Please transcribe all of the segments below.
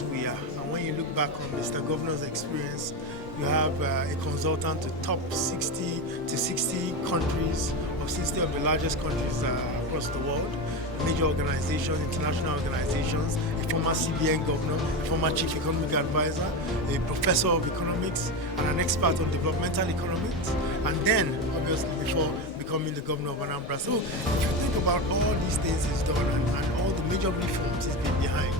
place we are. And when you look back on Mr. Governor's experience, you have a consultant to top 60 countries, or 60 of the largest countries across the world, major organizations, international organizations, a former CBN governor, a former chief economic advisor, a professor of economics, and an expert on developmental economics, and then, obviously, before becoming the governor of Anambra. So if you think about all these things he's done and all the major reforms he's been behind,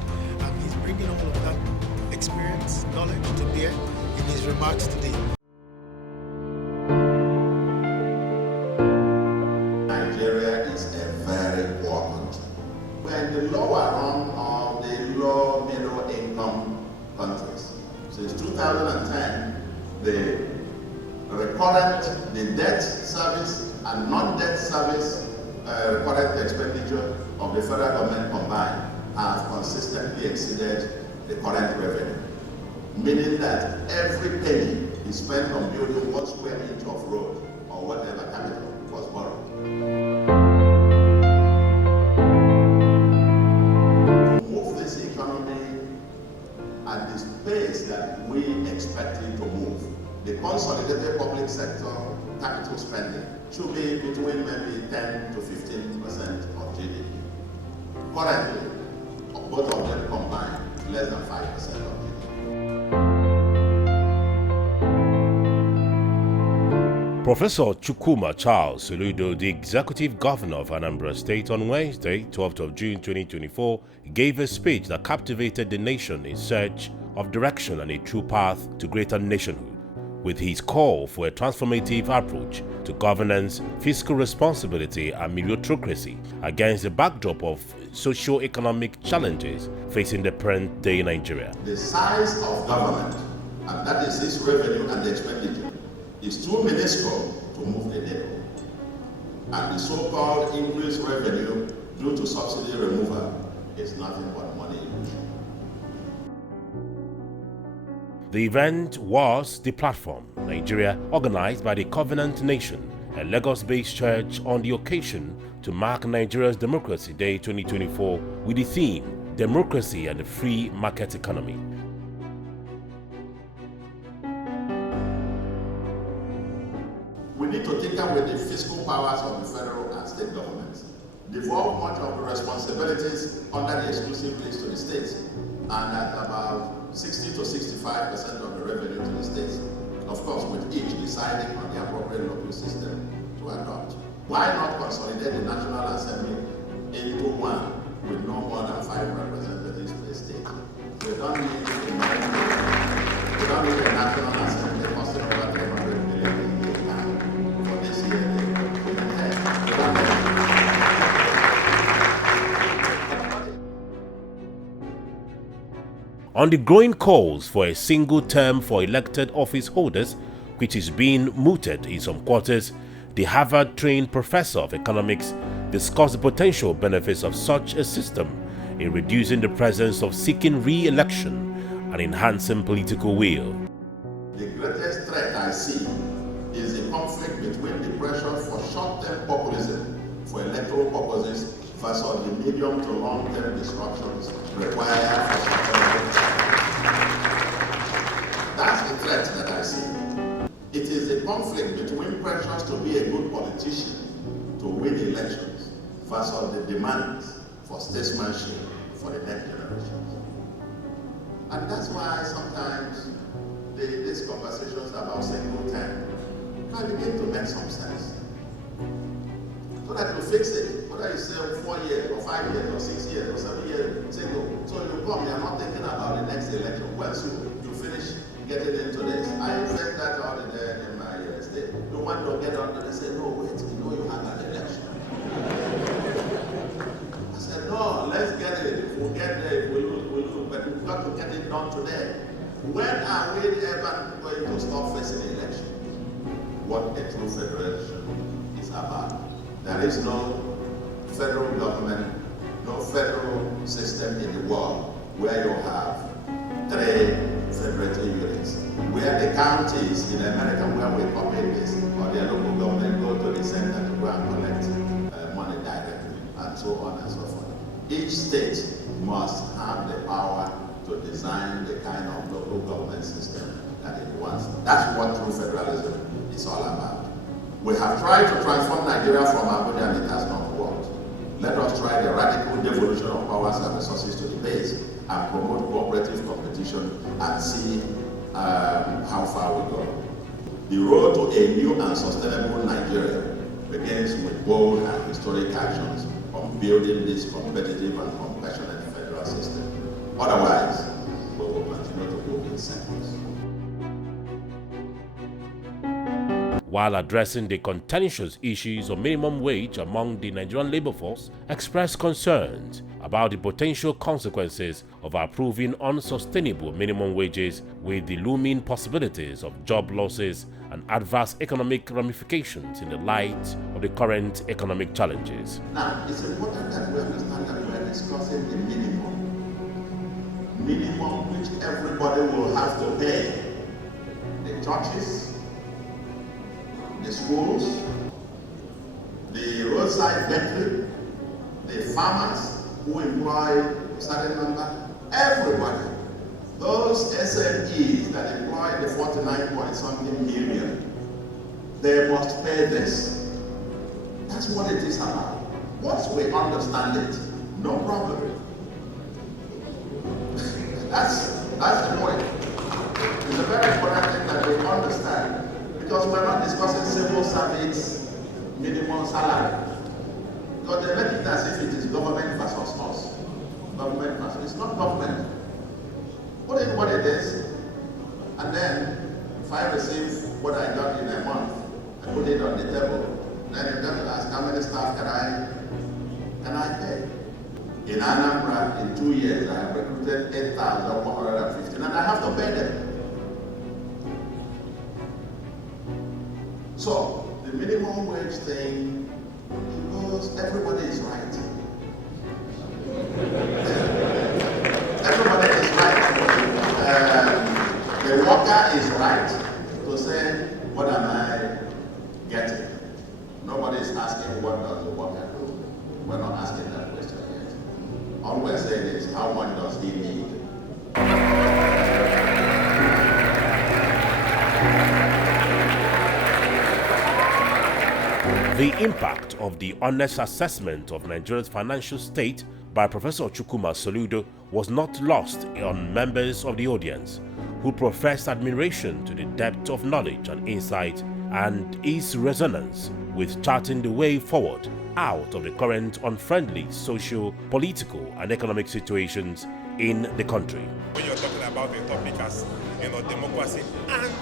he's bringing all of that experience, knowledge to bear in his remarks today. Nigeria is a very poor country. We're in the lower rung of the low middle income countries. Since 2010, the debt service and non-debt service recorded expenditure of the federal government combined have consistently exceeded the current revenue, meaning that every penny is spent on building 1 square inch of road or whatever capital was borrowed. To move this economy at the pace that we expect it to move, the consolidated public sector capital spending should be between maybe 10 to 15% of GDP. Currently, both of them combined, less than 5% of GDP. Professor Chukwuma Charles Soludo, the executive governor of Anambra State, on Wednesday, 12th of June 2024, gave a speech that captivated the nation in search of direction and a true path to greater nationhood, with his call for a transformative approach to governance, fiscal responsibility and meritocracy against the backdrop of socio-economic challenges facing the present-day Nigeria. The size of government, and that is its revenue and the expenditure, is too minuscule to move the needle. And the so-called increased revenue due to subsidy removal is nothing but money illusion. The event was The Platform, Nigeria, organized by the Covenant Nation, a Lagos-based church, on the occasion to mark Nigeria's Democracy Day 2024 with the theme, Democracy and the Free Market Economy. We need to tinker with the fiscal powers of the federal and state governments, devolve much of the responsibilities under the exclusive list to the states, and at about 60 to 65% of the revenue to the states, of course with each deciding on the appropriate local system to adopt. Why not consolidate the National Assembly into one with no more than 5 representatives per state? We don't need a National Assembly costing over 300 million a year now for this year. On the growing calls for a single term for elected office holders, which is being mooted in some quarters, the Harvard-trained professor of economics discussed the potential benefits of such a system in reducing the presence of seeking re-election and enhancing political will. The greatest threat I see is the conflict between the pressure for short-term populism for electoral purposes versus the medium to long-term disruptions required for short-term. That's the threat that I see. It is a conflict between pressures to be a good politician to win elections versus the demands for statesmanship for the next generations. And that's why sometimes these conversations about single term can begin to make some sense. So that you fix it, whether you say 4 years or 5 years or 6 years or 7 years, single. So you come, you're not thinking about the next election. Once you finish getting into this, I said that all in my state. You want to get on and say, no, wait, you have an election. I said, no, let's get it. If we get there, if we lose, we lose. But we've got to get it done today. When are we ever going to stop facing the election? What a true federation is about. There is no federal government, no federal system in the world where you have 3 federated units, where the counties in America where we commit this, or their local government go to the center to go and collect money directly, and so on and so forth. Each state must have the power to to design the kind of local government system that it wants. That's what true federalism is all about. We have tried to transform Nigeria from Abuja and it has not worked. Let us try the radical devolution of powers and resources to the base and promote cooperative competition and see how far we go. The road to a new and sustainable Nigeria begins with bold and historic actions on building this competitive and compassionate federal system. Otherwise, we will continue to move in circles. While addressing the contentious issues of minimum wage among the Nigerian labor force, expressed concerns about the potential consequences of approving unsustainable minimum wages with the looming possibilities of job losses and adverse economic ramifications in the light of the current economic challenges. Now, it's important that we understand that we are discussing the minimum which everybody will have to pay. The churches, the schools, the roadside bakery, the farmers who employ a certain number, everybody. Those SMEs that employ the 49-point-something million, they must pay this. That's what it is about. Once we understand it, no problem. That's the point. It's a very important thing that we understand. Because we're not discussing civil service minimum salary. Because they make it as if it is government versus us. Government versus, it's not government. Put it what it is. And then, if I receive what I got in a month, I put it on the table. Then you have to ask how many staff can I pay? In Anambra, in 2 years, I have recruited 8,115 and I have to pay them. So, the minimum wage thing, because everybody is right. Everybody is right. The worker is right to say, what am I getting? Nobody is asking, what does the worker do? We're not asking that question yet. All we're saying is, how much does he need? The impact of the honest assessment of Nigeria's financial state by Professor Gov Soludo was not lost on members of the audience, who professed admiration to the depth of knowledge and insight and its resonance with charting the way forward out of the current unfriendly social, political and economic situations in the country. When you're talking about a topic as democracy and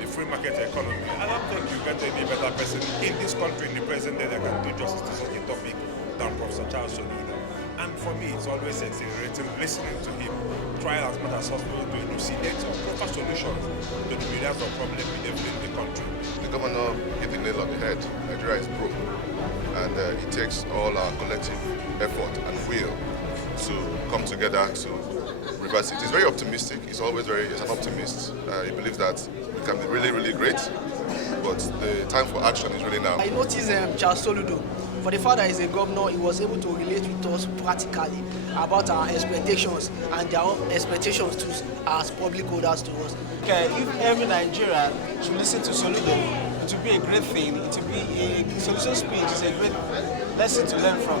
the free market economy, I don't think you get any better person in this country in the present day that can do justice to such a topic than Professor Soludo. And for me, it's always exhilarating listening to him, trying as much as possible to elucidate or proper solutions to the myriads of problems we have in the country. The governor hit the nail on the head. Nigeria is broke, and it takes all our collective effort and will to come together to reverse it. He's very optimistic. He's always he's an optimist. He believes that it can be really, really great, but the time for action is really now. I noticed Soludo, for the fact that he's a governor, he was able to relate with us practically about our expectations and their own expectations to as public holders to us. Okay, if every Nigerian should listen to Soludo, it would be a great thing. It would be a solution speech. It's a great lesson to learn from.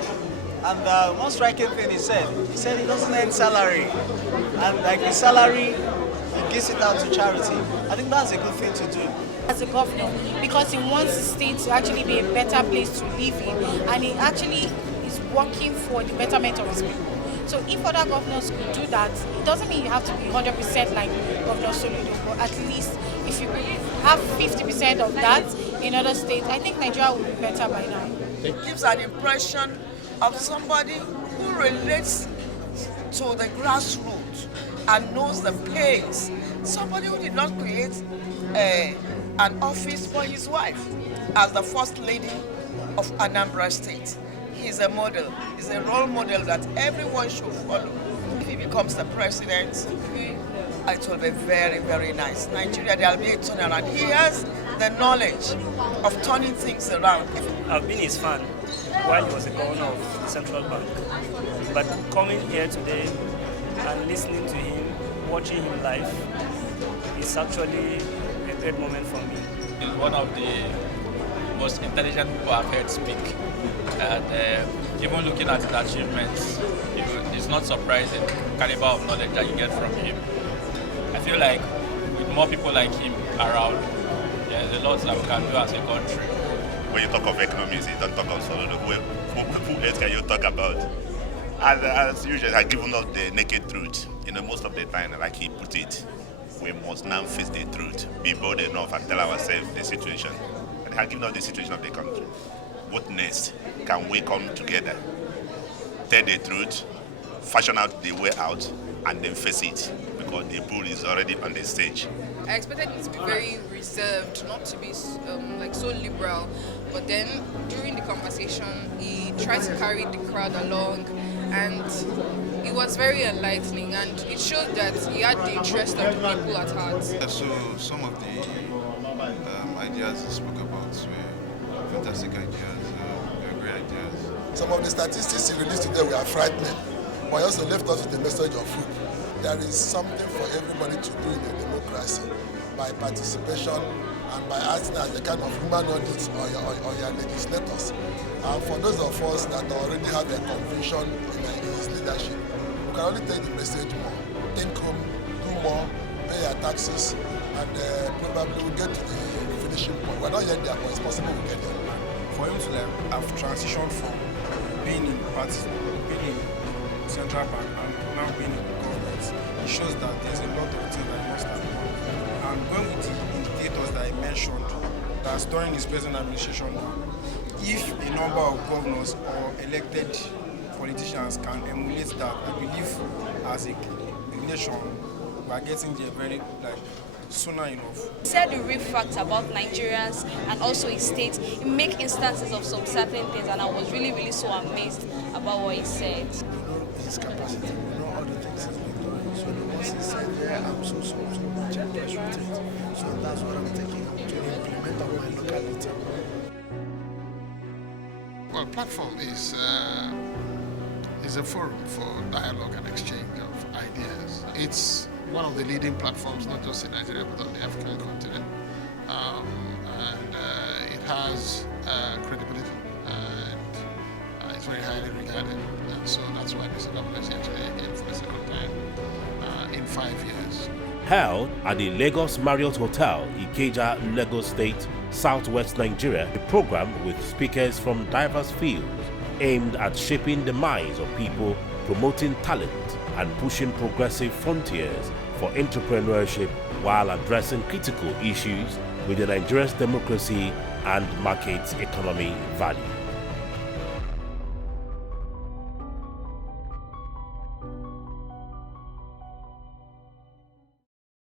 And one striking thing he said he doesn't earn salary, and like the salary, he gives it out to charity. I think that's a good thing to do. As a governor, because he wants the state to actually be a better place to live in, and he actually is working for the betterment of his people. So if other governors could do that, it doesn't mean you have to be 100% like Governor Soludo, but at least if you could have 50% of that in other states, I think Nigeria will be better by now. It gives an impression of somebody who relates to the grassroots and knows the pains. Somebody who did not create an office for his wife as the first lady of Anambra State. He's a model, he's a role model that everyone should follow. If he becomes the president, it will be very, very nice. Nigeria, there will be a turnaround. He has the knowledge of turning things around. I've been his fan while he was a governor of the central bank. But coming here today, and listening to him, watching him live, is actually a great moment for me. He's one of the most intelligent people I've heard speak, and even looking at his achievements, it's not surprising the caliber of knowledge that you get from him. I feel like with more people like him around, there's a lot that we can do as a country. When you talk of economics, you don't talk of Soludo. Who else can you talk about? As usual, I've given us the naked truth. Most of the time, like he put it, we must now face the truth, be bold enough and tell ourselves the situation. And he has given us the situation of the country. What next? Can we come together, tell the truth, fashion out the way out, and then face it? Because the bull is already on the stage. I expected him to be very reserved, not to be like so liberal. But then during the conversation, he tried to carry the crowd along, and it was very enlightening. And it showed that he had the interest of the people at heart. So some of the ideas he spoke about were fantastic ideas, were great ideas. Some of the statistics he released today were frightening, but he also left us with a message of hope. There is something for everybody to do in a democracy by participation and by acting as a kind of human audit or your legislators. And for those of us that already have a conviction in his leadership, we can only take the message more. Think home, do more, pay your taxes, and probably we'll get to the finishing point. We're not yet there, but it's possible we'll get there. For him to have transitioned from being in parties, being in central bank, and now being in government, it shows that there's a lot of things that he must have done. And going with the indicators that I mentioned, that's during his present administration, if a number of governors or elected politicians can emulate that, I believe as a nation, we are getting there very sooner enough. He said the real facts about Nigerians and also his state. He make instances of some certain things, and I was really so amazed about what he said. His capacity, all the things he's been doing. So once he said, I'm so much impressed with it. So that's what I'm taking to implement on my locality. Well, platform is a forum for dialogue and exchange of ideas. It's one of the leading platforms, not just in Nigeria, but on the African continent. It has credibility, and it's very highly regarded. And so that's why Mr. Governor is here today again for the second time in 5 years. Held at the Lagos Marriott Hotel, Ikeja, Lagos State, Southwest Nigeria, a program with speakers from diverse fields aimed at shaping the minds of people, promoting talent, and pushing progressive frontiers for entrepreneurship while addressing critical issues within Nigeria's democracy and market economy value.